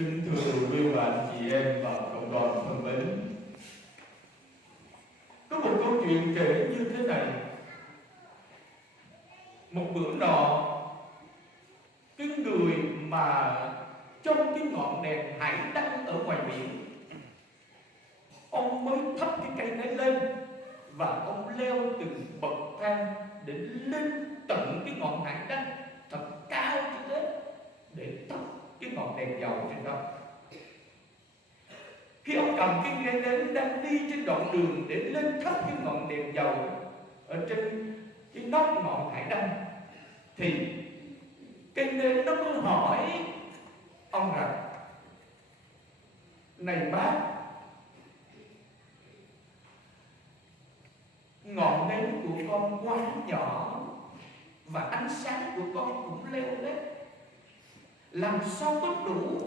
Kính thưa quý bạn chị em và cộng đoàn thân mến, có một câu chuyện kể như thế này. Một bữa nọ, cái người mà trong cái ngọn đèn hải đăng ở ngoài biển, ông mới thắp cái cây nến lên và ông leo từng bậc thang để lên tận cái ngọn hải đăng thật cao như thế để thắp cái ngọn đèn dầu trên đó. Khi ông cầm cái cây nến đang đi trên đoạn đường để lên thắp cái ngọn đèn dầu ở trên cái nóc ngọn hải đăng, thì cây nến nó mới hỏi ông rằng: này bác, ngọn nến của con quá nhỏ và ánh sáng của con cũng leo lét, làm sao có đủ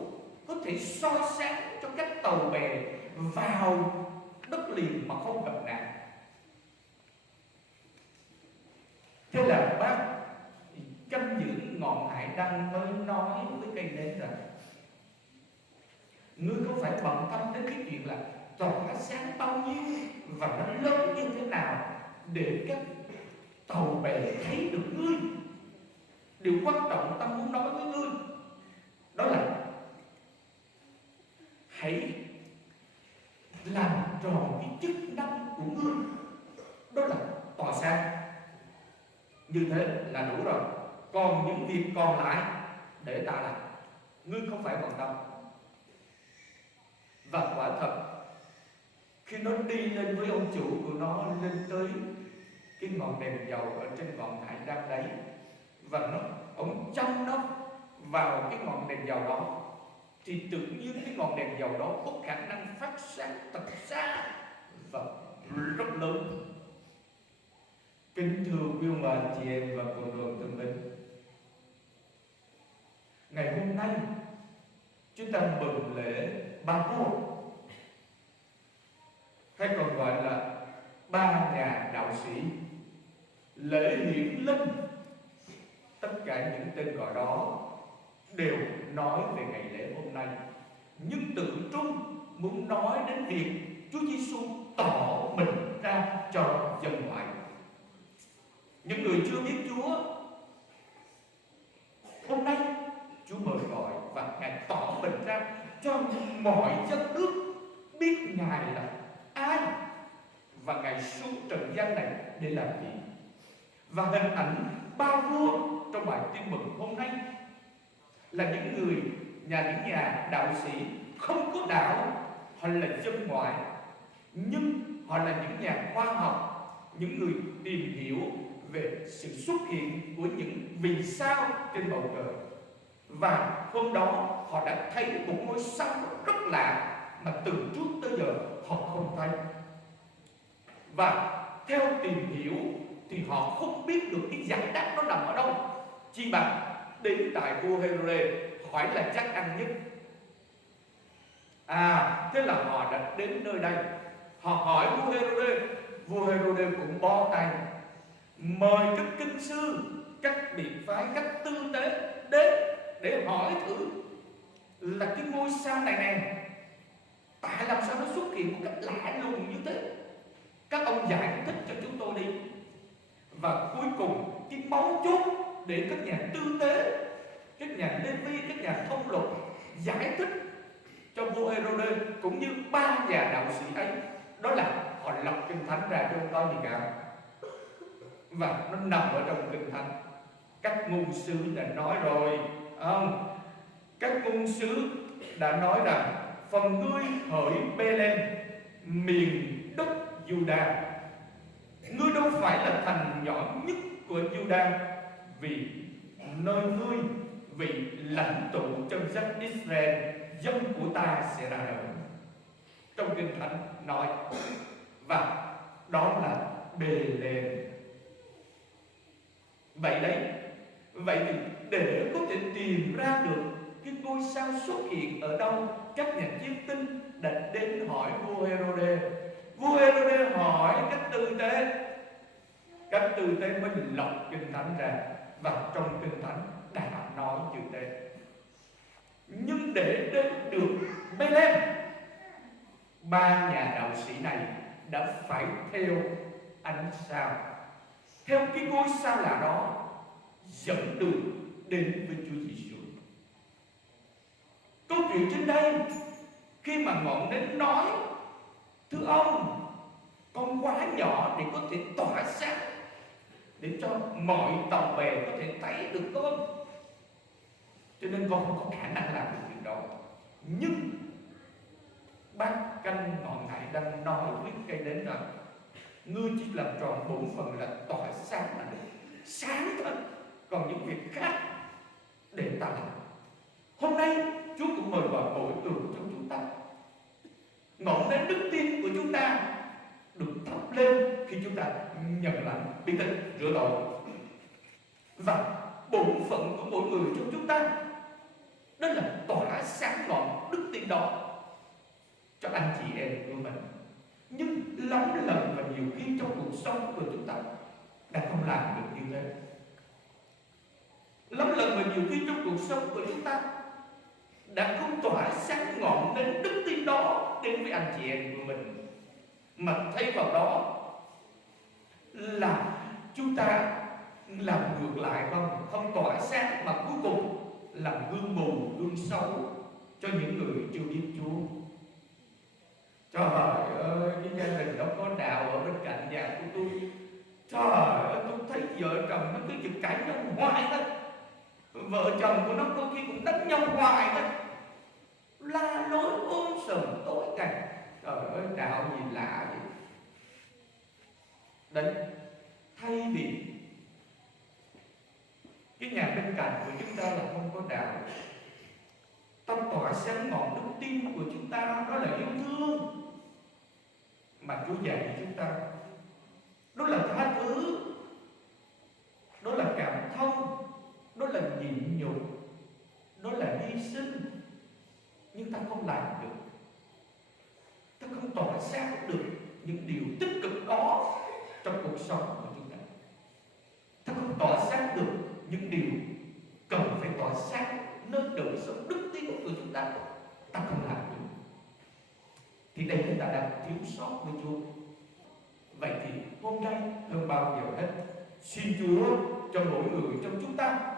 có thể soi sáng cho các tàu bè vào đất liền mà không gặp nạn? Thế là bác canh giữ ngọn hải đăng mới nói với cây nến rằng: ngươi có phải bận tâm đến cái chuyện là tỏa sáng bao nhiêu và nó lớn như thế nào để các tàu bè thấy được ngươi? Điều quan trọng ta muốn nói với ngươi đó là hãy làm tròn cái chức năng của ngươi, đó là tỏa sáng. Như thế là đủ rồi. Còn những việc còn lại để ta làm, ngươi không phải bận tâm. Và quả thật, khi nó đi lên với ông chủ của nó, lên tới cái ngọn đèn dầu ở trên ngọn hải đăng đấy, và ông chăm nó vào cái ngọn đèn dầu đó, thì tự nhiên cái ngọn đèn dầu đó có khả năng phát sáng thật xa và rất lớn. Kính thưa quý ông bà chị em và cộng đoàn thân mến, ngày hôm nay chúng ta mừng lễ Ba Vua, hay còn gọi là ba nhà đạo sĩ, lễ hiển linh. Tất cả những tên gọi đó đều nói về ngày lễ hôm nay, nhưng tự trung muốn nói đến việc Chúa Giêsu tỏ mình ra cho dân ngoại. Những người chưa biết Chúa, hôm nay Chúa mời gọi và Ngài tỏ mình ra cho mọi dân nước biết Ngài là ai và Ngài xuống trần gian này để làm gì. Và hình ảnh ba vua trong bài tin mừng hôm nay là những nhà đạo sĩ không có đạo. Họ là dân ngoại, nhưng họ là những nhà khoa học, những người tìm hiểu về sự xuất hiện của những vì sao trên bầu trời. Và hôm đó họ đã thấy một ngôi sao rất lạ mà từ trước tới giờ họ không thấy. Và theo tìm hiểu thì họ không biết được cái giải đáp nó nằm ở đâu, chi bằng đến tại vua Herode hỏi là chắc ăn nhất. Thế là họ đã đến nơi đây, họ hỏi vua Herode cũng bó tay mời các kinh sư, các biện phái, các tư tế đến để hỏi thử là cái ngôi sao này nè, tại làm sao nó xuất hiện một cách lạ lùng như thế. Các ông giải thích cho chúng tôi đi. Và cuối cùng cái mấu chốt để các nhà tư tế, các nhà Lê Vi, các nhà thông luật giải thích cho vua Herode cũng như ba nhà đạo sĩ ấy, đó là họ lọc kinh thánh ra chứ không có gì cả. Và nó nằm ở trong kinh thánh. Các ngôn sứ đã nói rồi, các ngôn sứ đã nói rằng: phần ngươi hỡi Bê-lem, miền đất Giu-đa, ngươi đâu phải là thành nhỏ nhất của Giu-đa, vì nơi ngươi vị lãnh tụ trong dân Israel, dân của ta sẽ ra đời. Trong kinh thánh nói, và đó là Bê-lem. Vậy thì để có thể tìm ra được cái ngôi sao xuất hiện ở đâu, các nhà chiêm tinh đã đến hỏi vua Herode. Vua Herode hỏi các tư tế mới lọc kinh thánh ra, và trong kinh thánh đã nói như thế. Nhưng để ba nhà đạo sĩ này đã phải theo ánh sao, theo cái ngôi sao lạ đó, dẫn đường đến với Chúa Giêsu. Câu chuyện trên đây, khi mà ngọn nến nói: thưa ông, con quá nhỏ để có thể tỏa sáng, để cho mọi tàu bè có thể thấy được con, cho nên con không có khả năng làm được việc đó. Nhưng bác canh ngọn hải đang nói với cây nến rằng: ngươi chỉ làm tròn bổn phận là tỏa sáng là được, sáng thôi, còn những việc khác để ta làm. Hôm nay Chúa cũng mời gọi mỗi người trong chúng ta, ngọn nến đức tin của chúng ta được thắp lên khi chúng ta nhận lãnh bí tích rửa tội. Và bổn phận của mỗi người trong chúng ta đó là tỏa sáng ngọn đức tin đó cho anh chị em của mình. Nhưng lắm lần và nhiều khi trong cuộc sống của chúng ta đã không làm được như thế. Lắm lần và nhiều khi trong cuộc sống của chúng ta đã không tỏa sáng ngọn nến đức tin đó đến với anh chị em của mình, mà thay vào đó là chúng ta làm ngược lại, không tỏa sáng, mà cuối cùng làm gương mù, gương xấu cho những người chưa biết Chúa. Trời ơi, cái gia đình đó có đạo ở bên cạnh nhà của tôi, trời ơi, tôi thấy vợ chồng nó cứ giật cãi nhau hoài thôi, vợ chồng của nó đôi khi cũng đánh nhau hoài thôi, la lối ôm sùm tối ngày. Trời ơi, đạo gì lạ vậy. Đấy, thay vì cái nhà bên cạnh của chúng ta là không có đạo, tâm tỏa sáng ngọn đức tin của chúng ta đó là yêu thương mà Chúa dạy cho chúng ta, đó là tha thứ, đó là cảm thông, đó là nhịn nhục, đó là hy sinh. Nhưng ta không làm được, ta không tỏa sáng được những điều tích cực đó trong cuộc sống của chúng ta. Ta không tỏa sáng được những điều cần phải tỏa sáng nơi đời sống đức tin của chúng ta. Ta không làm được, thì đây chúng ta đang thiếu sót với Chúa. Vậy thì hôm nay hơn bao giờ hết, xin Chúa cho mỗi người trong chúng ta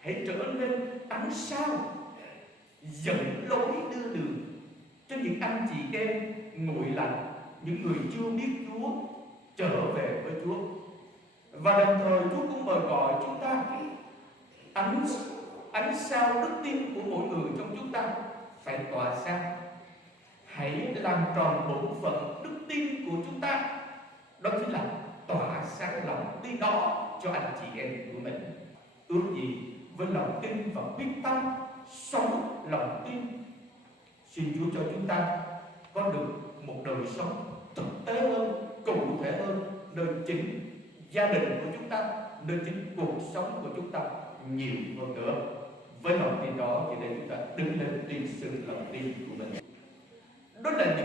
hãy trở nên ánh sao dẫn lối đưa đường cho những anh chị em nguội lạnh, những người chưa biết Chúa trở về với Chúa. Và đồng thời Chúa cũng mời gọi chúng ta, ánh sao đức tin của mỗi người trong chúng ta phải tỏa sáng. Hãy làm tròn bổn phận đức tin của chúng ta, đó chính là tỏa sáng lòng tin đó cho anh chị em của mình. Ước gì với lòng tin và quyết tâm sống lòng tin, xin Chúa cho chúng ta có được một đời sống thực tế hơn, cụ thể hơn, nơi chính gia đình của chúng ta, nơi chính cuộc sống của chúng ta nhiều hơn nữa. Với lòng tin đó thì để chúng ta đứng lên tuyên xưng lòng tin của mình. Đó là những